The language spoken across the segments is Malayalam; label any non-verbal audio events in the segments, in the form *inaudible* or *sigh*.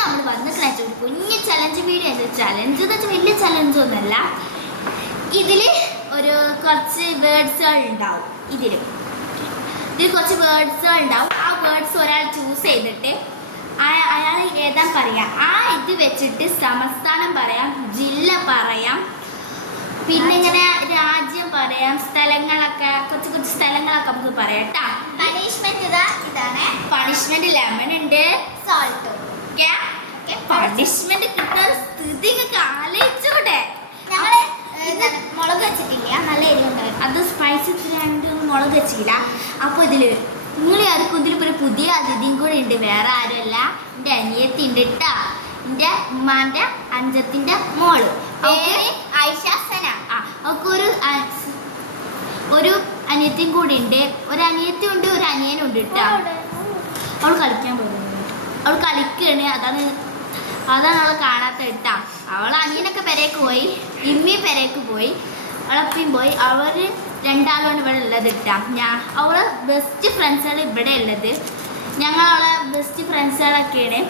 നമ്മൾ വന്ന് കഴിച്ച ഒരു കുഞ്ഞ് ചലഞ്ച് വീഡിയോ ആണ് ചലഞ്ച് എന്ന് വെച്ചാൽ വലിയ ചലഞ്ച് ഇതിൽ ഒരു കുറച്ച് വേർഡ്സുകൾ ഉണ്ടാവും ഇതിൽ ഇതിൽ കുറച്ച് വേർഡ്സുകൾ ഉണ്ടാവും. ആ വേർഡ്സ് ഒരാൾ ചൂസ് ചെയ്തിട്ട് അയാൾ ഏതാ പറയാം. ആ ഇത് വെച്ചിട്ട് സംസ്ഥാനം പറയാം ജില്ല പറയാം പിന്നെ ഇങ്ങനെ രാജ്യം പറയാം സ്ഥലങ്ങളൊക്കെ കുറച്ച് കുറച്ച് സ്ഥലങ്ങളൊക്കെ നമുക്ക് പറയാം കേട്ടാ പണിഷ്മെന്റ് ഇതാണ്. പണിഷ്മെന്റ് ലെമൺ ഉണ്ട്. സോൾട്ട് പണിഷ്മെന്റ് കിട്ടുന്ന സ്ഥിതി നിങ്ങൾക്ക് ആലോചിച്ചൂടെ? ഞങ്ങൾ മുളക് വെച്ചിട്ടില്ല? നല്ല എരിവുണ്ടായിരുന്നു അത് സ്പൈസി രണ്ട് മുളക് വെച്ചില്ല അപ്പോൾ ഇതിൽ നിങ്ങൾ ആർക്കും ഇതിൽ ഒരു പുതിയ അതിഥിയും കൂടെ ഉണ്ട്. വേറെ ആരുമല്ല. എന്റെ അനിയത്തി ഉണ്ട് കേട്ടാ എന്റെ ഉമ്മാന്റെ അഞ്ചത്തിന്റെ മോൾ. ഐഷാസന ഐഷ സന ആ അവൾക്ക് ഒരു ഒരു അനിയത്തിയും കൂടെ ഉണ്ട്. ഒരു അനിയത്തി ഉണ്ട് ഒരു അനിയനുണ്ട് ഉണ്ട് കേട്ടാ അവൾ കളിക്കാൻ പോകുന്നുണ്ട് അവൾ കളിക്കുകയാണ്. അതാണ് അതാണ് അവളെ കാണാത്ത ഇട്ടാ. അവൾ അനിയനൊക്കെ പെരേക്ക് പോയി ഇമ്മി പെരേക്ക് പോയി അവളപ്പയും പോയി. അവർ രണ്ടാളാണ് ഇവിടെ ഉള്ളത് ഇട്ടാ. ഞാൻ അവൾ ബെസ്റ്റ് ഫ്രണ്ട്സുകൾ ഇവിടെ ഉള്ളത്. ഞങ്ങൾ അവളെ ബെസ്റ്റ് ഫ്രണ്ട്സുകളൊക്കെയാണ്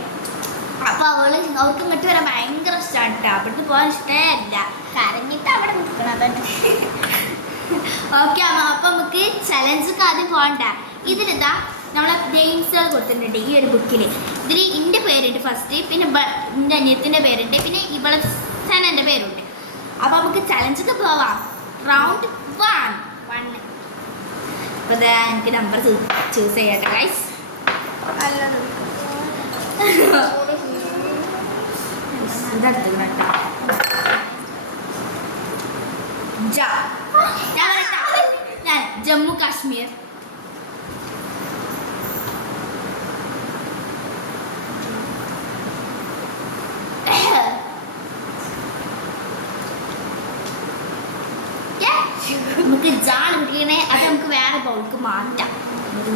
അപ്പോൾ അവൾ അവർക്ക് ഇങ്ങോട്ട് വരാൻ ഭയങ്കര ഇഷ്ടമാണ് കേട്ടോ അവിടുന്ന് പോകാൻ ഇഷ്ടമല്ല. കരഞ്ഞിട്ട് അവിടെ നിൽക്കണതുണ്ട് ഓക്കെ *laughs* അമ്മ അപ്പം നമുക്ക് ചലഞ്ചൊക്കെ ആദ്യം പോകണ്ട ഇതിലിതാ നമ്മളെ ഗെയിംസുകൾ കൊടുത്തിട്ടുണ്ട് ഈ ഒരു ബുക്കിൽ ഇതിൽ എന്റെ പേരുണ്ട് ഫസ്റ്റ് പിന്നെ എന്റെ അനിയത്തിന്റെ പേരുണ്ട് പിന്നെ ഇവളെ സനന്റെ പേരുണ്ട്. അപ്പോൾ നമുക്ക് ചലഞ്ചൊക്കെ പോവാം. റൗണ്ട് വൺ വൺ അപ്പോൾ ഇതാ എനിക്ക് നമ്പർ ചൂസ് ചെയ്യട്ടെ ഗൈസ് ഇതെടുത്ത് കേട്ടോ ഞാൻ ജമ്മു കാശ്മീർ.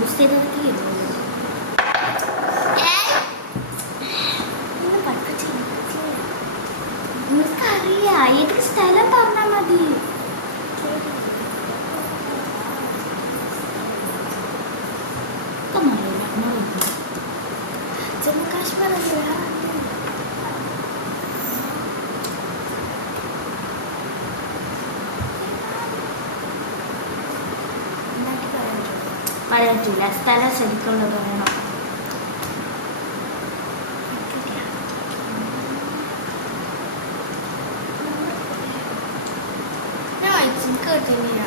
gostei daquilo. പറയാൻ പറ്റില്ല സ്ഥലം ശരിക്കുള്ളത് വേണം ഞാൻ വായിച്ചു കേട്ടില്ല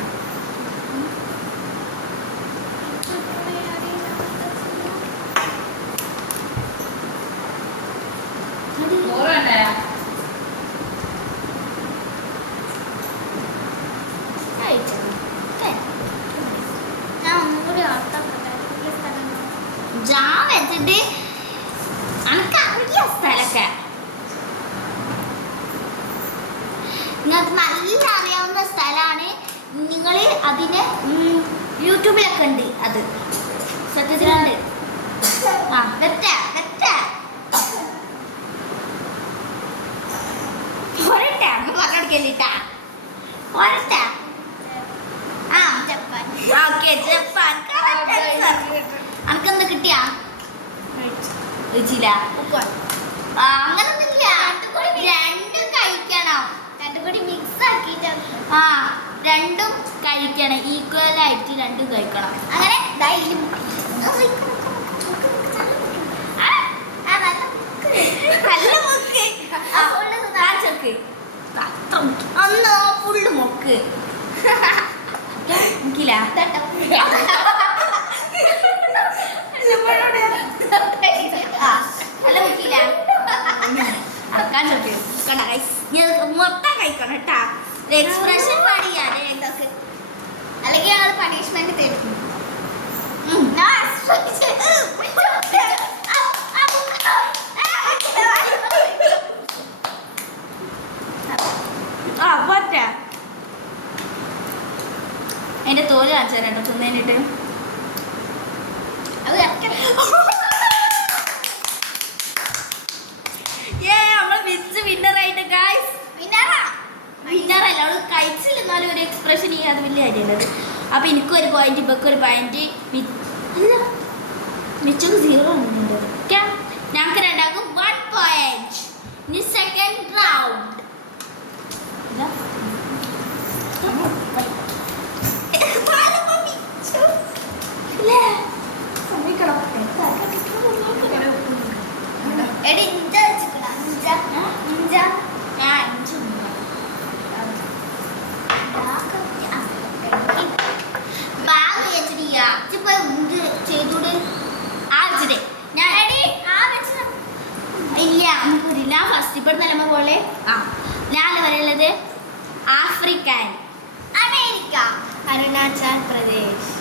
ഞാൻ ഒന്നും കൂടി ഓർത്താക്കട്ടെ ഈ സ്ഥലം ജാ വെച്ചിട്ട് അനക്കറിയ സ്ഥലമൊക്കെ നിങ്ങൾക്ക് നല്ല അറിയാവുന്ന സ്ഥലമാണ് നിങ്ങൾ അതിന് ഉം, യൂട്യൂബിലൊക്കെ ഉണ്ട് അത് സത്യത്തിലുണ്ട് ആ വെറ്റ വെറ്റ പോരട്ടെ അമ്മ പറഞ്ഞെടുക്കല്ലിട്ടാ പോരട്ടെ ആ ജപ്പാൻ ഓക്കെ ജപ്പാൻ അനക്കെന്താ കിട്ടിയാ വെച്ചില്ല ഉപ്പാൻ അങ്ങനൊന്നുമില്ല രണ്ടും കഴിക്കണം രണ്ടും കൂടി മിക്സ് ആക്കിയിട്ട് ആ രണ്ടും കഴിക്കണം ഈക്വൽ ആയിട്ട് രണ്ടും കഴിക്കണം അങ്ങനെ ദാ ഇതിൽ മുക്കി. ആ, ആ, നല്ല മുക്ക്. നല്ല മുക്ക് ആ, full തിന്നാ. കാച്ചൊക്കെ അത്ര മുക്ക് അന്ന് ഫുള്ള് മുക്ക് മുക്കില്ല ഇതാട്ടോ. ആ, നല്ല മുക്കില്ല അറക്കാൻ ചോദിക്കും കണ്ട guys. ഇത് മൊത്തം കഴിക്കണം കേട്ടാ എക്സ്പ്രഷൻ. അല്ലെങ്കിൽ ഞങ്ങൾ പണിഷ്മെന്റ് തരും. എന്റെ തോൽ കാണിച്ചു തരാം കേട്ടോ തിന്നേനിട്ട് അത് വിന്നറല്ല എന്നാലും ഒരു എക്സ്പ്രഷൻ ചെയ്യാതെ വലിയ കാര്യമുള്ളത് അപ്പൊ എനിക്കൊരു പോയിന്റ് ഇവക്കൊരു പോയിന്റ് മിച്ചക്ക് സീറോ ഞങ്ങൾക്ക് രണ്ടാക്കും വൺ ഇനി സെക്കൻഡ് റൗണ്ട് എടി ഇഞ്ച വെച്ചിക്കണ ഇഞ്ച ഇഞ്ച ഞാൻ അഞ്ച് ഉമ്മ. ബാഗ് വെച്ചിട്ടില്ല ഇപ്പൊ ഇത് ചെയ്തൂടെ ആ വെച്ചിട്ടേ ഞാൻ എടി ആ വെച്ച് ഇല്ല നമുക്കൊരു ഞാൻ ഫസ്റ്റ് ഇപ്പോൾ നിലമ പോലെ ആ ഞാൻ പറയുന്നത് ആഫ്രിക്കൻ അമേരിക്ക അരുണാചൽ പ്രദേശ്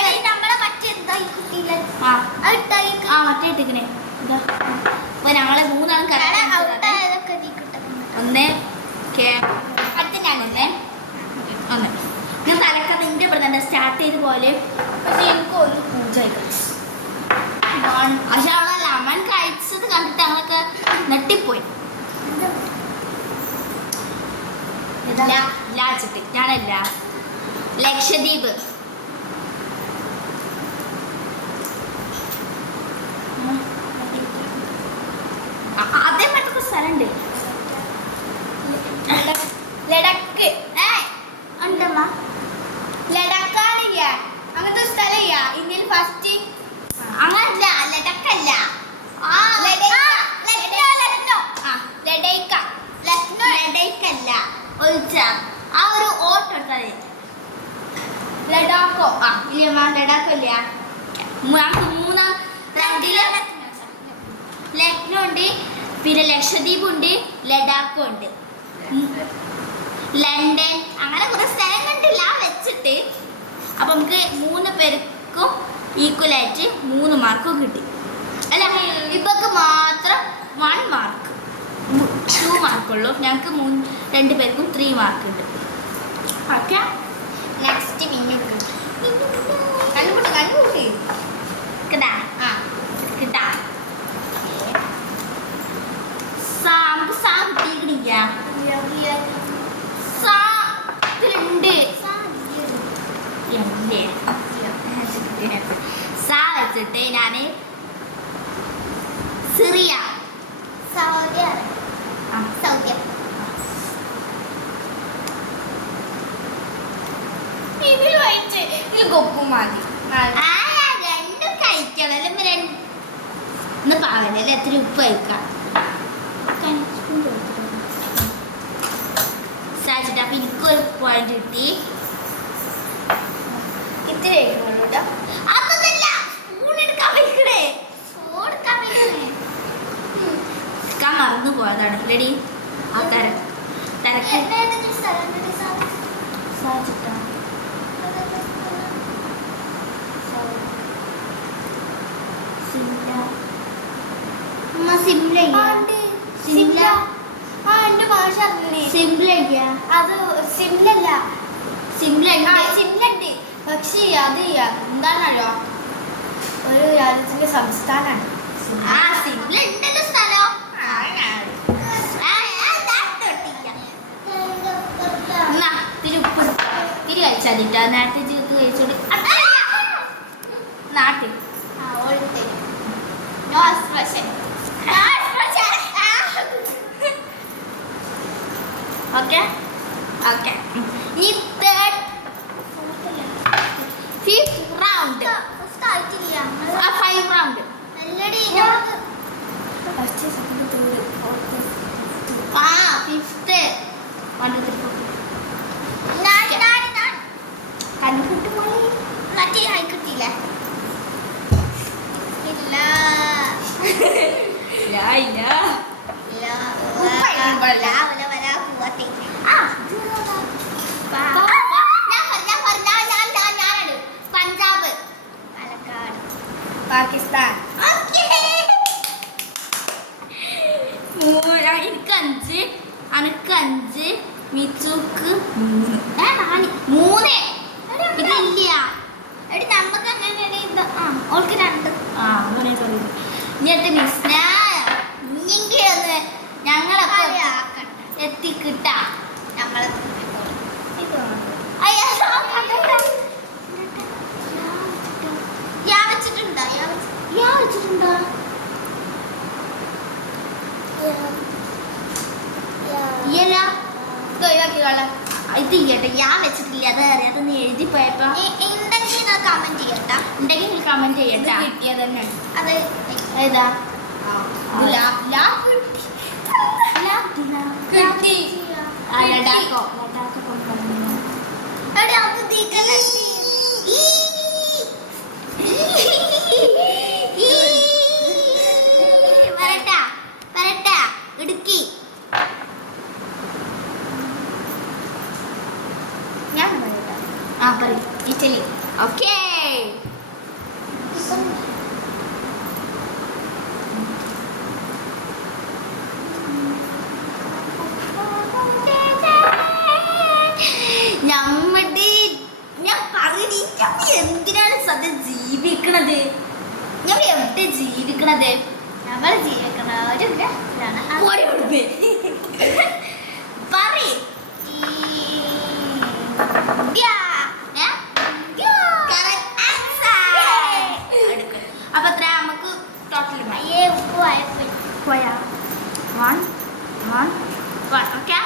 എടി നമ്മളെ മറ്റെന്തായി കുട്ടിയില്ല ആ ഔട്ടായി ആ മറ്റേ ഇട്ടിക്കണേ ഇതാ അപ്പൊ ഞങ്ങളെ മൂന്നാളും കറക്റ്റ് ഔട്ടായതൊക്കെ നീ കിട്ടുന്നു ഒന്ന് കേ അടുത്ത ഞാൻ ഒന്ന് ഒന്ന് ഞാൻ തലക്ക നിന്റെ ഇവിടെ തന്നെ സ്റ്റാർട്ട് ചെയ്ത പോലെ പക്ഷെ എനിക്ക് ഒന്ന് പൂജ പക്ഷെ അവളെ ലെമൺ കഴിച്ചത് കണ്ടിട്ട് ഞങ്ങളൊക്കെ നെട്ടിപ്പോയി ല- ലാച്ചിട്ട് ഞാനല്ല. ലക്ഷദ്വീപ് ആ- അതേ മറ്റൊക്കെ സ്ഥലമുണ്ട് ലഡക്ക് ഏ ഉണ്ടമ്മ ലഡക്കാണില്ല അങ്ങനത്തെ സ്ഥലമില്ല ഇന്ത്യയിൽ ഫസ്റ്റ് അങ്ങനല്ല ലഡക്കല്ല ആ ആ ലഡൈക്ക ലഡൈക്കല്ല ഒളിച്ച ആ ഒരു ഓട്ടോ എടുത്താൽ ലഡാക്കോ ആ ഇല്ലമ്മ ലഡാക്കല്ല ഞങ്ങൾക്ക് മൂന്നാം രണ്ടിൽ ലക്നോ ഉണ്ട് പിന്നെ ലക്ഷദ്വീപ് ഉണ്ട് ലഡാക്കും ഉണ്ട് ഉം. ലണ്ടൻ അങ്ങനെ കുറെ സ്ഥലങ്ങളുണ്ടല്ല വെച്ചിട്ട് അപ്പൊ നമുക്ക് മൂന്ന് പേർക്കും ഈക്വൽ ആയിട്ട് മൂന്ന് മാർക്കും കിട്ടി അല്ല ഇപ്പൊക്ക് മാത്രം വൺ മാർക്ക് ടു മാർക്കുള്ളൂ ഞങ്ങൾക്ക് മൂന്ന് രണ്ട് പേർക്കും ത്രീ മാർക്ക് ഉണ്ട്. ഓക്കെ നെക്സ്റ്റ് മിന്നു കണ്ടുപിടി കണ്ടുപിടി കിട്ടാ ആ കിട്ടാ സാ നമുക്ക് സാ കിട്ടിയിട്ടില്ല സാ ഇതിലുണ്ട്. എന്തേ സാ വെച്ചിട്ട് ഞാൻ സിറിയ. Saudi Saudi. ഇതിൽ വായിച്ച് ഇതിൽ മതി. രണ്ടും കഴിക്കണം. ഇന്ന് പാവനല്ലേ എത്ര ഉപ്പ് കഴിക്കാം? അപ്പൊ എനിക്കൊരു പോയിന്റ് കിട്ടി. ഇത്തിരി ready ഓക്കെ ഓക്കെ ഈ തേർഡ് ഫിഫ്ത് റൗണ്ട് ആ ഫൈവ് റൗണ്ട് ആ ഫിഫ്ത്ത് വൺ നീ പറഞ്ഞു നീ എന്റെ ബിസിന നീങ്കിലൊന്ന് ഞങ്ങളെ ഞാൻ ഇത് ചെയ്യട്ടെ ഞാൻ വെച്ചിട്ടില്ല. അത് അറിയാതെ നീ എഴുതി പോയപ്പോ ഉണ്ടെങ്കിൽ കമന്റ് ചെയ്യട്ടാ. ഉണ്ടെങ്കിൽ കമന്റ് ചെയ്യട്ടാ. കിട്ടിയത് തന്നെ. അത് ഏതാ? ഇടുക്കി. ഞാൻ. ആ പറയും ഇറ്റലി. ഓക്കേ നമ്മടെ ഞാൻ പറഞ്ഞു ഞമ്മ എന്തിനാണ് സത്യം ജീവിക്കണത് ഞമ്മ എവിടെ ജീവിക്കണത് ഞങ്ങൾ ജീവിക്കുന്ന ഒരു ഗ്രഹത്തിലാണ്. അത് പോയി അവിടുന്ന്. പറയ് ഇന്ത്യ. ഏ? Correct answer. എടുക്ക്. അപ്പൊ എത്ര നമുക്ക് ടോട്ടൽ അയ്യേ, ഉപ്പ് വായപ്പോയി. പോയാ വൺ വൺ വൺ ഓക്കെ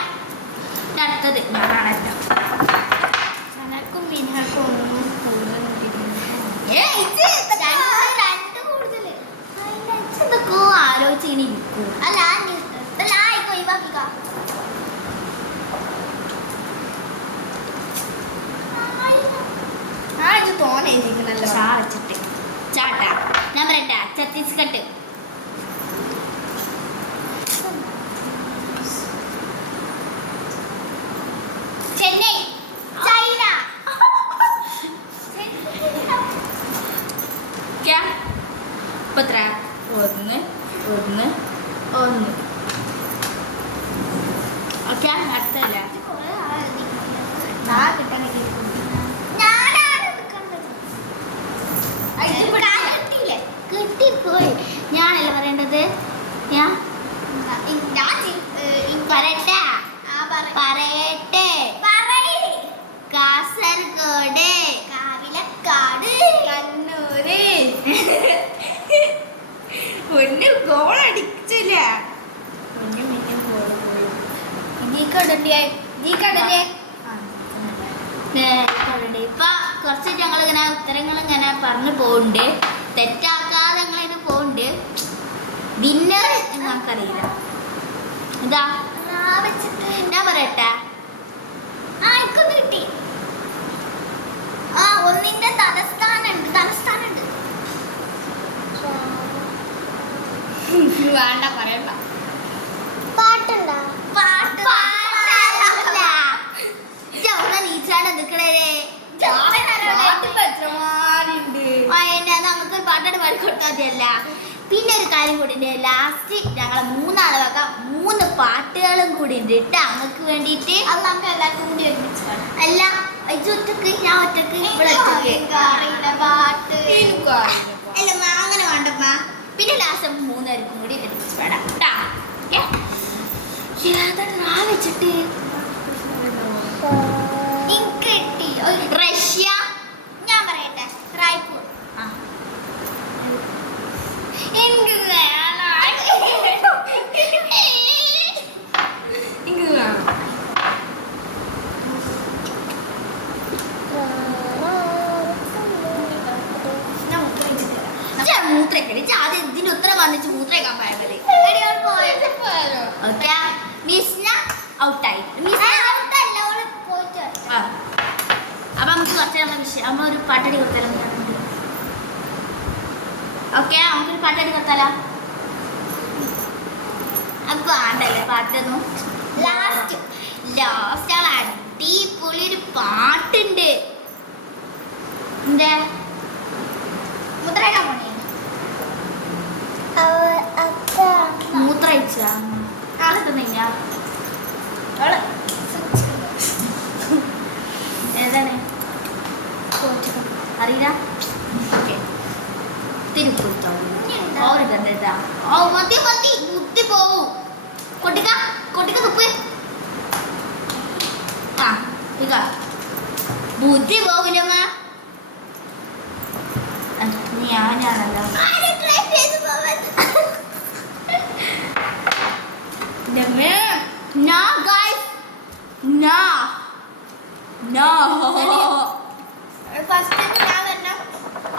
അടുത്തത് ഞാനാണ് ഏറ്റവും ഞങ്ങൾക്കും മിനഹക്കും ഒന്നും കൂടുതലൊന്നും ഏ ഇത് രണ്ട് രണ്ട് കൂടുതൽ. ഇതൊക്കെ ആലോചിച്ച് ഇങ്ങനെ ഇരിക്കും. അല്ല, ആ നി- അല്ല, ആ ആ ഇത് തോനെ എഴുതിക്കണല്ലോ ചാ വെച്ചിട്ട്. ചാട്ടാ ഞാൻ പറയട്ടെ ഛത്തീസ്ഗഡ് ചെന്നൈ ചൈന ഓക്കെ ഇപ്പൊ എത്ര ഒന്ന് ഒന്ന് ഒന്ന് ഓക്കെ അടുത്തല്ല കുറേ ആളെ എഴുതിയിട്ടുണ്ട്. ആ കിട്ടണമെങ്കിൽ ഞാനാണ് എടുക്കേണ്ടത്. ഇതിപ്പോ ഞാൻ കിട്ടിയില്ലേ? കിട്ടിപ്പോയി ഞാനല്ല പറയേണ്ടത് ഞാൻ ഇ- ഞാൻ ജി- ഏ, ഇ- പറയട്ടെ ആ, പറ. പറയട്ടെ പറയ്. കാസർഗോഡ് കാവിലക്കാട് കണ്ണൂര്. ഒന്ന് ഗോൾ അടിച്ചില്ല. കുറച്ച് ഞങ്ങൾ ഇങ്ങനെ ഉത്തരങ്ങൾ ഇങ്ങനെ പറഞ്ഞു പോകുന്നുണ്ട് തെറ്റാക്കാതെ ഞങ്ങളിത് പോകുന്നുണ്ട് വിന്നർ എന്ന് നമുക്കറിയില്ല ഇതാ ഞാൻ പറയട്ടെ. ആ എനിക്കൊന്ന് കിട്ടി ആ ഒന്നിന്റെ തലസ്ഥാനുണ്ട് തലസ്ഥാനുണ്ട്. വേണ്ട പറയണ്ട. പാട്ടുണ്ടോ പാട്ട്. പാട്ടല്ല. ഇജ്ജ് അവിടെ നീച്ചാണ് നിക്കണേ പാട്ട് പച്ചമാരുണ്ട്. അതിന്റെ നമുക്ക് പാട്ടാട് പാടിക്കൊടുത്താൽ മതിയല്ല. പിന്നെ ഒരു കാര്യം കൂടി ലാസ്റ്റ് ഞങ്ങളെ മൂന്നാളെ വക മൂന്ന് പാട്ടുകളും കൂടി ഉണ്ട് കേട്ടോ. അങ്ങക്ക് വേണ്ടിയിട്ട് അത് നമുക്ക് എല്ലാവർക്കും കൂടി ഒരുമിച്ച് അല്ല ഇജ്ജ് ഒറ്റയ്ക്ക് ഞാൻ ഒറ്റയ്ക്ക് ഇവിടെ പാട്ട്. അല്ല അങ്ങനെ വേണ്ടമ്മ പിന്നെ ലാസ്റ്റ് മൂന്നുപേർക്കും കൂടി ഒരുമിച്ച് കേട്ടാ. ഓക്കെ? വെച്ചിട്ട്. റഷ്യ. ഞാൻ പറയട്ടെ? റായ്പൂർ ആ. എനിക്ക് വേണം എനിക്ക് വേണം ഞാൻ ഉത്തരവിച്ചിട്ട് തരാം. ഇജ്ജ് മൂത്രയ്ക്കടി ഇജ്ജ് ആദ്യം ഇതിന് ഉത്തരം വന്നിച്ച് മൂത്രയ്ക്കാൻ പോയത്. ഓക്കെ മിസ്ന ഔട്ടായി. മിസ്ന. അപ്പൊ നമുക്ക് കുറച്ച് നമ്മുടെ വിഷയം നമ്മളൊരു പാട്ടടി കൊടുത്താലോ? ഓക്കെ നമുക്കൊരു പാട്ടടി കൊടുത്താലോ? അപ്പൊ ആണ്ടല്ലേ പാട്ടൊന്നും? ലാസ്റ്റ് ലാസ്റ്റ് ആൾ അടിപൊളി ഒരു പാട്ടുണ്ട്. എന്താ? മുദ്രയിടാൻ പോണേ. മൂത്രയിച്ച ഏതാണ്? അറിയില്ല? ഓക്കെ. ഓ മതി മതി. ബുദ്ധി പോവും. കൊട്ടിക്ക കൊട്ടിക്ക തുപ്പ്. ആ ബുദ്ധി ഞാനാണല്ലോ. നാ ഗൈസ് നാ നോ ഫസ്റ്റ് ഞാൻ വരണം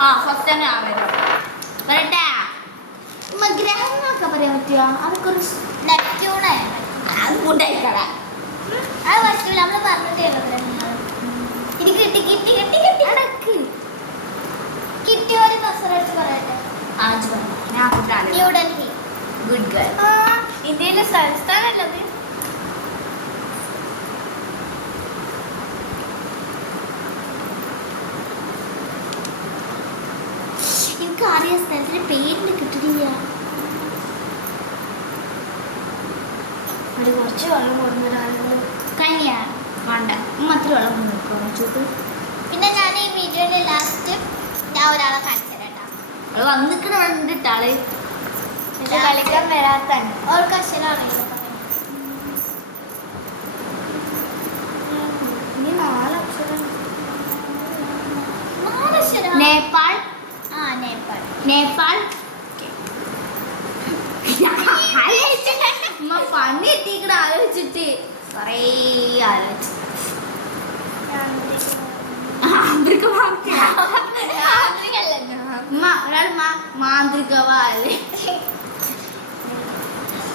ആ ഫസ്റ്റ് തന്നെ ആ വരും വരട്ടെ ഗ്രഹങ്ങളൊക്കെ പറയാൻ പറ്റുക അതൊക്കെ ഒരു നെപ്റ്റ്യൂണ്. അത് മുണ്ടായിക്കള അത് ഫസ്റ്റ് നമ്മൾ പറഞ്ഞിട്ടേ ഇത് കിട്ടി കിട്ടി കിട്ടി കിട്ടി. കിട്ടിയ ഒരു കസറച്ച് പറയട്ടെ. ആജ് പറഞ്ഞു ഞാൻ ന്യൂഡൽഹി ഗുഡ് ഗേൾ ഇന്ത്യയിലെ സംസ്ഥാനമല്ലത് എനിക്ക് അറിയാം സ്ഥലത്തിന്റെ പേരിന് കിട്ടില്ല ഒരു കുറച്ച് വെള്ളം കൊടുക്കുന്നൊരാളുകൾ കഴിഞ്ഞ വേണ്ട മാത്രം വെള്ളം ചൂട് പിന്നെ ഞാൻ ഈ വീഡിയോയുടെ ലാസ്റ്റ് ഞാൻ ഒരാളെ തരാം അത് വന്നിക്കണ കണ്ടിട്ടാൾ കളിക്കാൻ വരാത്താണ് നാലക്ഷരം നാലക്ഷരം നേപ്പാൾ. ആ നേപ്പാൾ. നേപ്പാൾ. ഉമ്മ പണി എത്തിക്കണ ആലോചിച്ചിട്ട്. കൊറേ ആലോചിച്ചു. അവർക്ക് ഒരാൾ മാ- മാന്ത്രികവാൽ.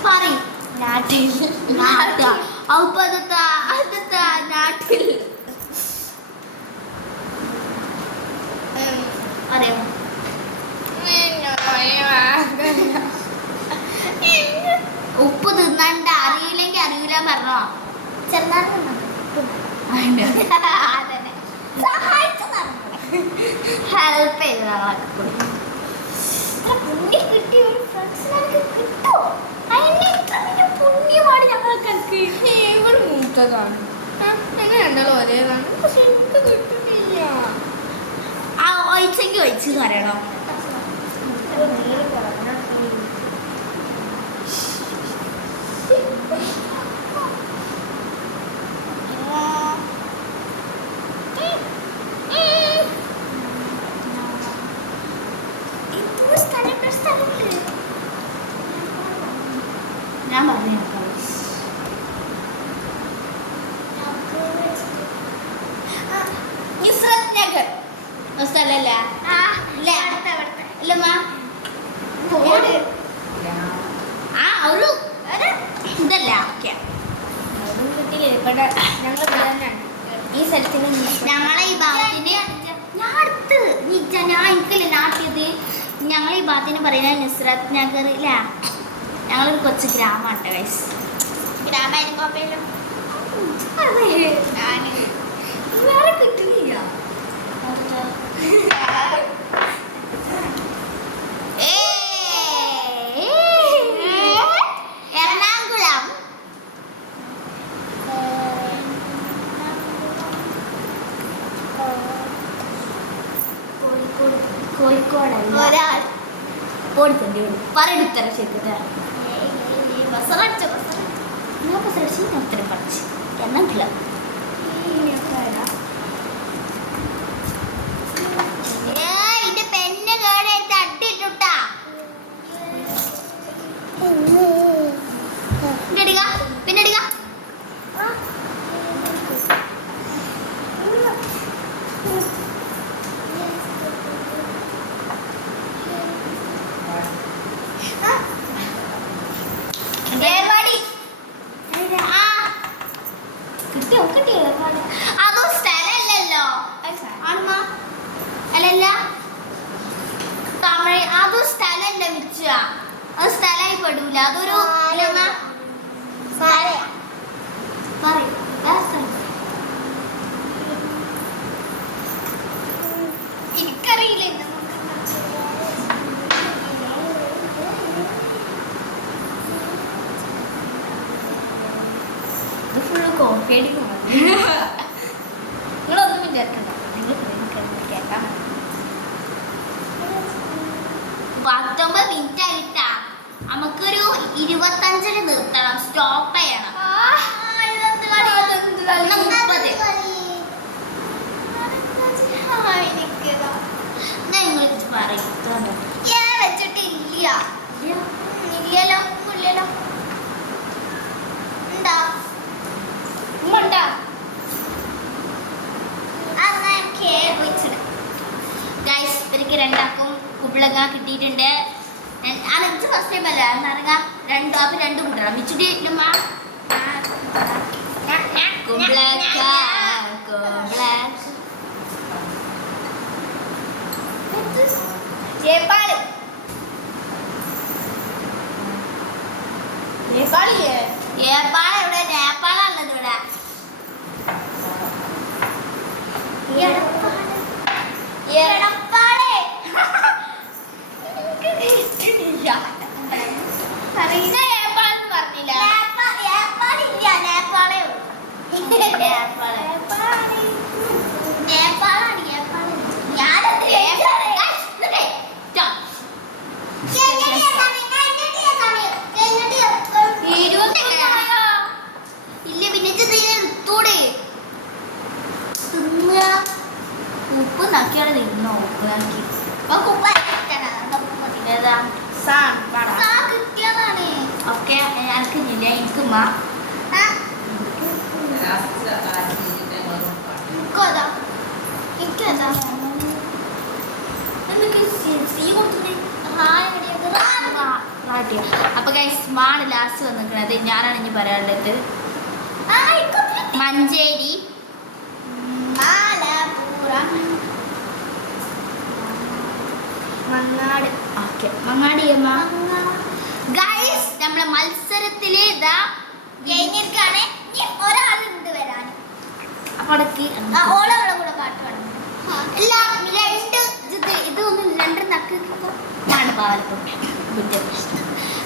പറയും. നാട്ടിൽ. നാട്ട ഔപ്പദത്ത അതത്ത നാട്ടിൽ. അറിയാം ഉപ്പ് തിന്നണ്ട അറിയില്ലെങ്കിൽ അറിയില്ല പറഞ്ഞോ? ചെന്നാ ഹെൽപ്പ് ചെയ്ത ഇത്ര പുണ്യം കിട്ടിയ ഒരു ഫ്രണ്ട്സിനൊക്കെ കിട്ടുമോ അതിന്റെ ഇത്ര വലിയ പുണ്യമാണ് ഞങ്ങൾക്ക് മൂത്തതാണ്. എന്നെ രണ്ടാളും ഒരേതാണ്. പക്ഷെ എനിക്ക് കിട്ടുന്നില്ല. ആ ഒഴിച്ചെങ്കിൽ ഒഴിച്ച് പറയണം? ഞാൻ *laughs* പറഞ്ഞു നുസ്രത് നഗർ സ്ഥലല്ല ആ ഇല്ല. അടുത്ത അവിടുത്തെ ഇല്ലമ്മ കോഡ് ആ ഒരു ഒരു ഇതല്ല ഓക്കെ അതും കിട്ടിയില്ല ഇവിടെ ഞങ്ങൾ ഇവിടെ തന്നെയാണ് ഈ സ്ഥലത്തിന് ഞങ്ങളെ ഈ ഭാഗത്തിന് ഞാൻ അടുത്ത് ഞാൻ എനിക്കല്ലേ നാട്ടിയത്. ഞങ്ങൾ ഈ ഭാഗത്തിന് പറയുന്നത് നുസ്രത് നഗർ ഇല്ല ഞങ്ങളൊരു കൊച്ചു ഗ്രാമമാണ് വേറെ കിട്ടുന്നില്ല ಬರಡುತ್ತಾರೆ ಸಿಗ್ತದೆ ಬಸರಾಡ್ಚ ಬಸರಾಡ್ಚ ಬಸರಾಡ್ಸಿ ನಾವು ತರಪಾಡ್ಸಿ ಎಲ್ಲ ಗಿಳ അടിക്കണം നിങ്ങളൊന്നും വിചാരിക്കണ്ട. നിങ്ങൾ കേൾക്കാൻ പത്തൊമ്പത് മിനിറ്റ് ആയിട്ടാ. നമുക്കൊരു ഇരുപത്തഞ്ചിന് നിർത്തണം. സ്റ്റോപ്പ് ചെയ്യണം. മുപ്പത് എന്നാ നിങ്ങൾ പറയും. ഞാൻ വെച്ചിട്ടില്ല. ഇല്ലല്ലോ ഇല്ലല്ലോ. കൊണ്ടാ? ഗൈസ് രണ്ടാക്കും കുമ്പളങ്ങ കിട്ടിയിട്ടുണ്ട്. അതെനിക്ക് ഫസ്റ്റ് ടൈം അല്ല. എന്നറിയാം രണ്ടും അപ്പം രണ്ടും കൂട്ടണം. മിച്ചിട്ട് കുമ്പളക്ക അപ്പൊ ലാസ്റ്റ് വന്നിരിക്കുന്നത് ഞാനാണ് ഇനി പറയാനുള്ളത്. മഞ്ചേരി. മങ്ങാട്. ഓക്കെ. മങ്ങാടി ഗൈസ് നമ്മളെ മത്സരത്തിൽ ഇതാ ഒരാളുണ്ട് വരാൻ. അപ്പൊ കൂടെ പാട്ട് പാടുന്നു. ഇല്ല രണ്ട് ഇത് ഇതൊന്നും രണ്ട് നക്കാണ് പാലപ്പം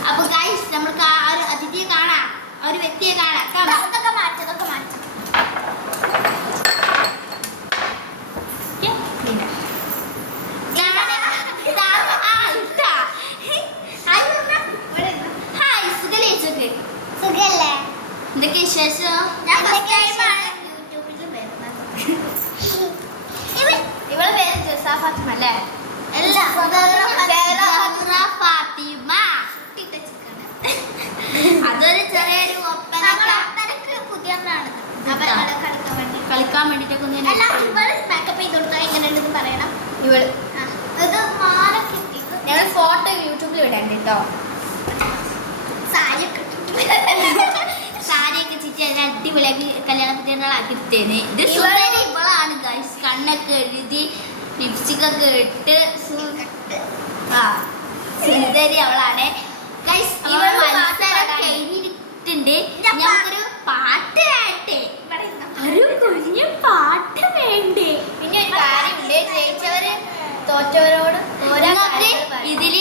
അപ്പൊ ഗൈസ് നമ്മൾക്ക് ആ ഒരു അതിഥിയെ കാണാം. ആ ഒരു വ്യക്തിയെ കാണാം. അതൊക്കെ മാറ്റി അതൊക്കെ മാറ്റി. എന്തൊക്കെ വിശേഷം? ഞാൻ ഫസ്റ്റ് ടൈമാണ് യൂട്യൂബിൽ വരുന്നത്. ഇവളെ പേര് ജസാ ഫാത്തിമ അല്ല? കളിക്കാൻ വേണ്ടി. കളിക്കാൻ വേണ്ടിട്ടൊക്കെ ഒന്ന് ഇവൾ കിട്ടി. ഞങ്ങൾ ഫോട്ടോ യൂട്യൂബിൽ ഇടണ്ട കേട്ടോ സാരി കിട്ടി സാരിയൊക്കെ ചുറ്റി അതിന് അടിപൊളിയാക്കി കല്യാണ പറ്റിയാക്കി ഇട്ടേന് ഇത് സുന്ദരി ഇവളാണ് ഗൈസ് കണ്ണൊക്കെ എഴുതി ലിപ്സ്റ്റിക് ഒക്കെ ഇട്ട് ആ സുന്ദരി അവളാണ്. ഗൈസ് പാട്ട് മത്സരം. കഴിഞ്ഞിട്ടുണ്ട് ഞങ്ങൾക്കൊരു പാട്ട് ഇരുന്നോ. ഒരു കുഞ്ഞു പാട്ട് വേണ്ടേ? പിന്നെ ഒരു കാര്യമുണ്ട് ജയിച്ചവര് തോറ്റവരോട് ഇതിൽ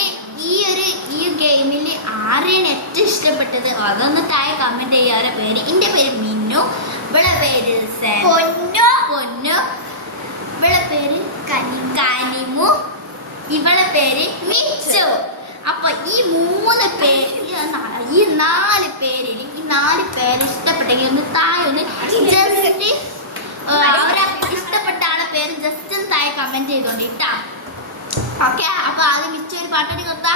ഈ ഒരു ഈ ഗെയിമിൽ ആരെയാണ് ഏറ്റവും ഇഷ്ടപ്പെട്ടത്? അതൊന്ന് താഴെ കമന്റ് ചെയ്യാറെ പേര്. എന്റെ പേര് മിന്നു. ഇവളെ പേര് പൊന്നോ. പൊന്നു. ഇവളെ പേര് കനി കനിമു. ഇവളെ പേര് മിച്ചു. അപ്പൊ ഈ മൂന്ന് പേര് ഈ നാല് പേര് ഈ നാല് പേര് ഇഷ്ടപ്പെട്ടെങ്കിൽ ഒന്ന് താഴെ ഒന്ന് ജസ്റ്റ് അവരെ ഇഷ്ടപ്പെട്ട ആളെ പേര് ജസ്റ്റ് ഒന്ന് താഴെ കമന്റ് ചെയ്തോണ്ട് ഇട്ടാ. ഓക്കെ അപ്പൊ ആദ്യം മിച്ച ഒരു പാട്ടടി കൊടുത്താ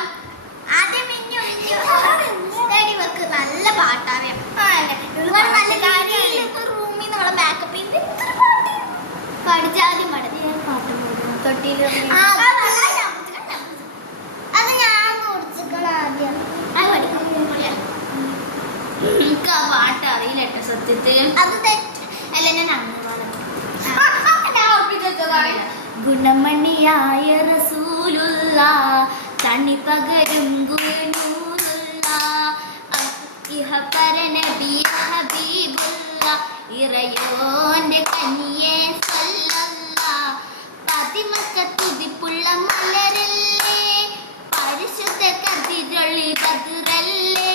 ആദ്യം ഇവർക്ക് നല്ല പാട്ടറിയാം നല്ല കാര്യമില്ല റൂമിൽ നിന്ന് നമ്മളെ മേക്കപ്പ് ചെയ്ത് ഇത്ര പാട്ട്. പഠിച്ചാദ്യം പഠിച്ചു തൊട്ടിയിൽ ആ, അത് ഞാൻ എനിക്ക് ആ പാട്ട് അറിയില്ല കേട്ടോ സത്യത്തിൽ അല്ല ഞാൻ അങ്ങനെ ഗുണമണിയായ റസൂലുള്ള തണിപകരും ഗുണൂറുള്ള ഇഹ പരനബി ഹബീബുള്ള ഇറയോന്റെ കനിയെ സല്ലല്ല പതിമക്ക തുതിപ്പുള്ള മലരല്ലേ. പരിശുദ്ധ കതിരൊളി പതിരല്ലേ?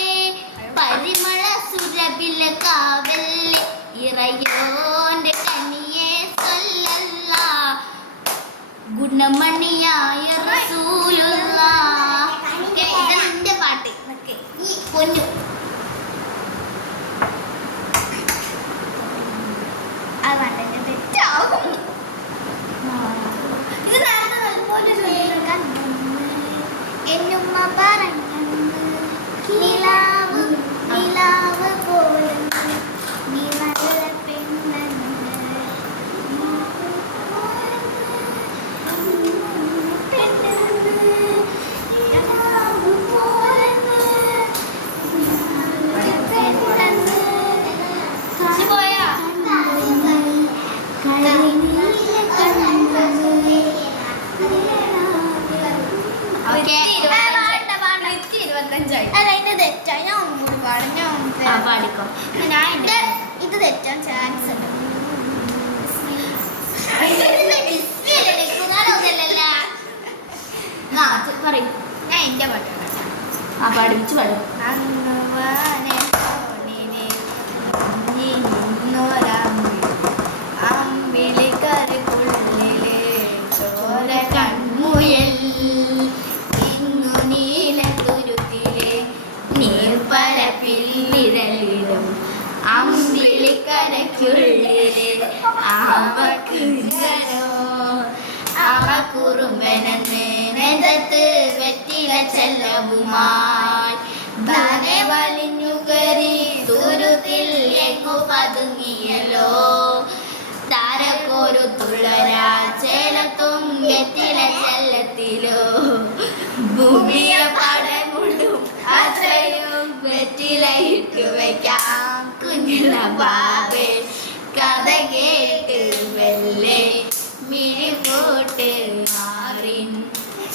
പരിമള സുരബില കാവല്ലേ? ഇറയോന്റെ കനിയെ സൊല്ലല്ല. ഗുണമണിയായ റസൂലുള്ള. പാട്ട്. ഈ പൊന്നു. അത് വേണ്ട തെറ്റാവും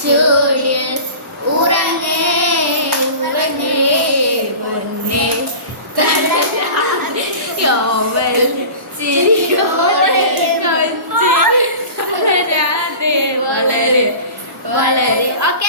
ചൂടിൽ ഉറങ്ങേ ഉറങ്ങേ പൊന്നേ. യോവൽ ചിരിയോടെ വളരെ. വളരെ. ഓക്കെ